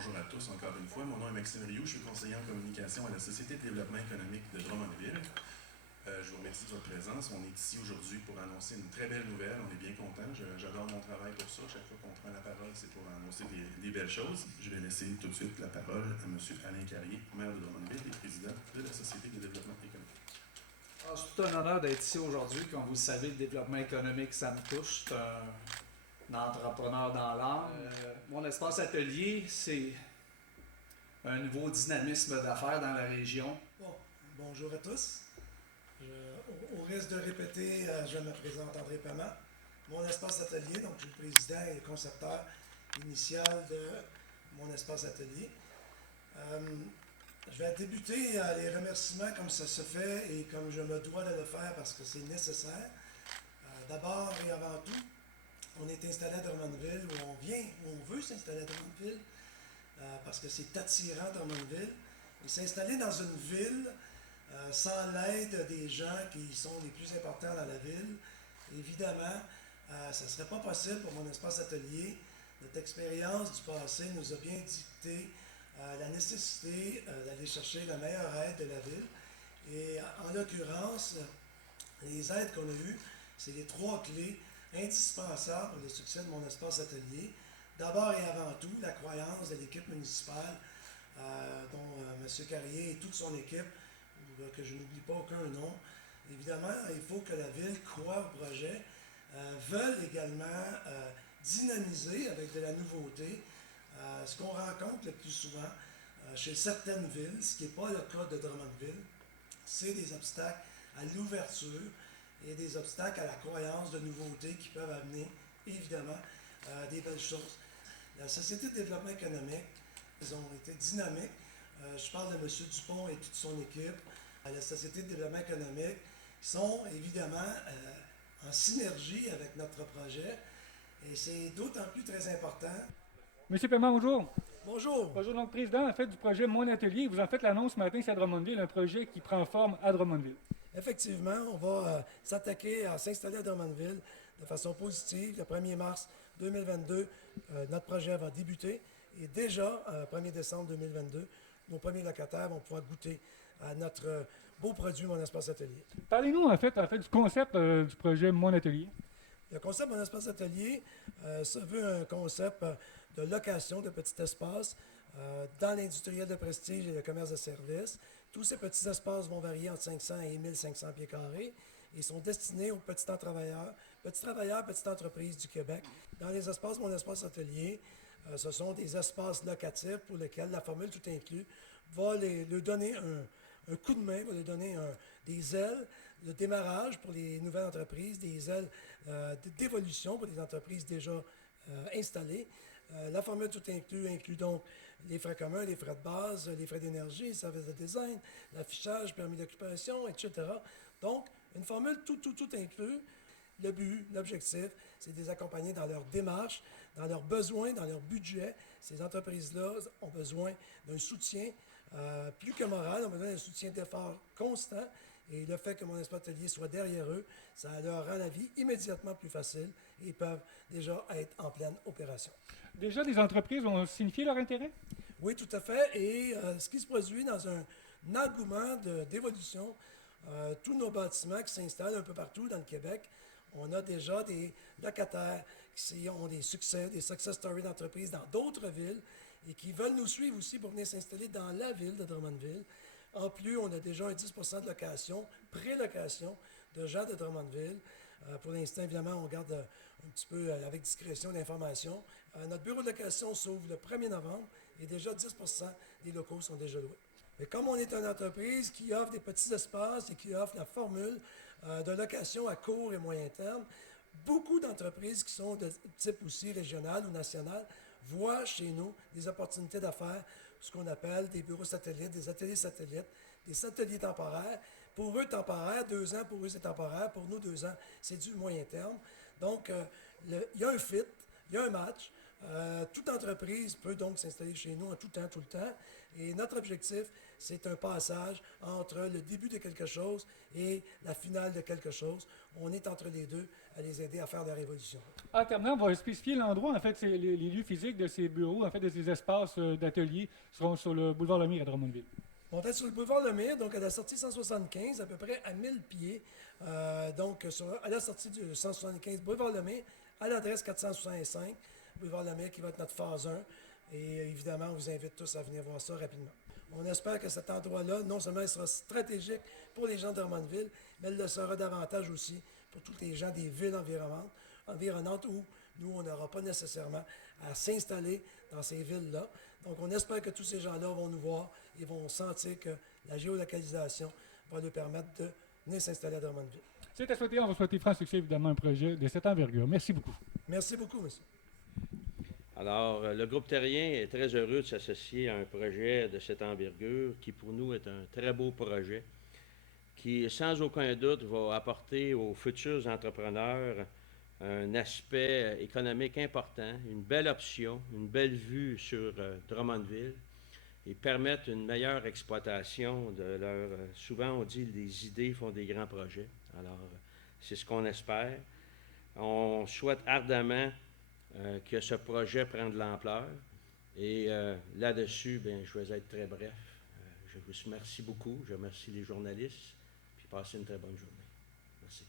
bonjour à tous encore une fois. Mon nom est Maxime Rioux, je suis conseiller en communication à la Société de développement économique de Drummondville. Je vous remercie de votre présence. On est ici aujourd'hui pour annoncer une très belle nouvelle. On est bien contents. J'adore mon travail pour ça. Chaque fois qu'on prend la parole, c'est pour annoncer des belles choses. Je vais laisser tout de suite la parole à M. Alain Carrier, maire de Drummondville et président de la Société de développement économique. Alors, c'est tout un honneur d'être ici aujourd'hui. Comme vous le savez, le développement économique, ça me touche. Je suis un entrepreneur dans l'âme. Mon espace atelier, c'est un nouveau dynamisme d'affaires dans la région. Bon, bonjour à tous. Au risque de répéter, je me présente André Paiement. Mon espace atelier, donc je suis le président et concepteur initial de mon espace atelier. Je vais débuter les remerciements comme ça se fait et comme je me dois de le faire parce que c'est nécessaire. D'abord et avant tout, on est installé à Drummondville, où on veut s'installer à Drummondville, parce que c'est attirant Drummondville. Et s'installer dans une ville sans l'aide des gens qui sont les plus importants dans la ville, évidemment, ça ne serait pas possible pour mon espace atelier. Notre expérience du passé nous a bien dicté la nécessité d'aller chercher la meilleure aide de la ville. Et en l'occurrence, les aides qu'on a eues, c'est les 3 clés indispensables pour le succès de mon espace atelier. D'abord et avant tout, la croyance de l'équipe municipale, dont M. Carrier et toute son équipe, que je n'oublie pas aucun nom. Évidemment, il faut que la ville croie au projet, veulent également dynamiser avec de la nouveauté. Ce qu'on rencontre le plus souvent chez certaines villes, ce qui n'est pas le cas de Drummondville, c'est des obstacles à l'ouverture et des obstacles à la croyance de nouveautés qui peuvent amener, évidemment, des belles choses. La Société de développement économique, ils ont été dynamiques. Je parle de M. Dupont et toute son équipe. La Société de développement économique sont évidemment en synergie avec notre projet et c'est d'autant plus très important. Monsieur Paiement, bonjour. Bonjour. Bonjour, donc président en fait, du projet Mon Atelier. Vous en faites l'annonce ce matin ici à Drummondville, un projet qui prend forme à Drummondville. Effectivement, on va s'attaquer à s'installer à Drummondville de façon positive. Le 1er mars 2022, notre projet va débuter. Et déjà, 1er décembre 2022, nos premiers locataires vont pouvoir goûter à notre beau produit, Mon Espace Atelier. Parlez-nous en fait du concept du projet Mon Atelier. Le concept Mon Espace Atelier se veut un concept de location de petits espaces dans l'industriel de prestige et le commerce de services. Tous ces petits espaces vont varier entre 500 et 1500 pieds carrés et sont destinés aux petits travailleurs, petites entreprises du Québec. Dans les espaces Mon Espace Atelier, ce sont des espaces locatifs pour lesquels la formule tout inclus va leur donner un coup de main, va leur donner des ailes de démarrage pour les nouvelles entreprises, des ailes d'évolution pour les entreprises déjà installées. La formule tout inclut donc les frais communs, les frais de base, les frais d'énergie, les services de design, l'affichage, permis d'occupation, etc. Donc, une formule tout inclus. Le but, l'objectif, c'est de les accompagner dans leur démarche, dans leurs besoins, dans leur budget. Ces entreprises-là ont besoin d'un soutien plus que moral, ont besoin d'un soutien d'effort constant. Et le fait que mon espace atelier soit derrière eux, ça leur rend la vie immédiatement plus facile et ils peuvent déjà être en pleine opération. Déjà, les entreprises ont signifié leur intérêt? Oui, tout à fait. Et ce qui se produit dans un engouement d'évolution, tous nos bâtiments qui s'installent un peu partout dans le Québec, on a déjà des locataires qui ont des succès, des success stories d'entreprises dans d'autres villes et qui veulent nous suivre aussi pour venir s'installer dans la ville de Drummondville. En plus, on a déjà un 10% de location, pré-location de gens de Drummondville. Pour l'instant, évidemment, on garde un petit peu avec discrétion l'information. Notre bureau de location s'ouvre le 1er novembre et déjà 10% des locaux sont déjà loués. Mais comme on est une entreprise qui offre des petits espaces et qui offre la formule de location à court et moyen terme, beaucoup d'entreprises qui sont de type aussi régional ou national voient chez nous des opportunités d'affaires, ce qu'on appelle des bureaux satellites, des ateliers satellites, des ateliers temporaires. Pour eux, temporaire, 2 ans, pour eux, c'est temporaire. Pour nous, 2 ans, c'est du moyen terme. Donc, il y a un fit, il y a un match. Toute entreprise peut donc s'installer chez nous en tout temps, tout le temps. Et notre objectif, c'est un passage entre le début de quelque chose et la finale de quelque chose. On est entre les deux à les aider à faire la révolution. En terminant, on va spécifier l'endroit. En fait, c'est les lieux physiques de ces bureaux, en fait, de ces espaces d'ateliers seront sur le boulevard Lemire à Drummondville. On est sur le boulevard Lemire, donc à la sortie 175, à peu près à 1000 pieds. À la sortie du 175 boulevard Lemire, à l'adresse 465, boulevard Lemire, qui va être notre phase 1. Et évidemment, on vous invite tous à venir voir ça rapidement. On espère que cet endroit-là, non seulement il sera stratégique pour les gens de Drummondville, mais il le sera davantage aussi pour tous les gens des villes environnantes où nous, on n'aura pas nécessairement à s'installer dans ces villes-là. Donc, on espère que tous ces gens-là vont nous voir et vont sentir que la géolocalisation va leur permettre de venir s'installer à Drummondville. C'est à souhaiter. On va souhaiter franc succès, évidemment, un projet de cette envergure. Merci beaucoup. Merci beaucoup, monsieur. Alors, le groupe terrien est très heureux de s'associer à un projet de cette envergure qui, pour nous, est un très beau projet qui, sans aucun doute, va apporter aux futurs entrepreneurs un aspect économique important, une belle option, une belle vue sur Drummondville et permettre une meilleure exploitation de leur... souvent, on dit les idées font des grands projets. Alors, c'est ce qu'on espère. On souhaite ardemment que ce projet prenne de l'ampleur. Et là-dessus, bien, je vais être très bref. Je vous remercie beaucoup. Je remercie les journalistes. Puis passez une très bonne journée. Merci.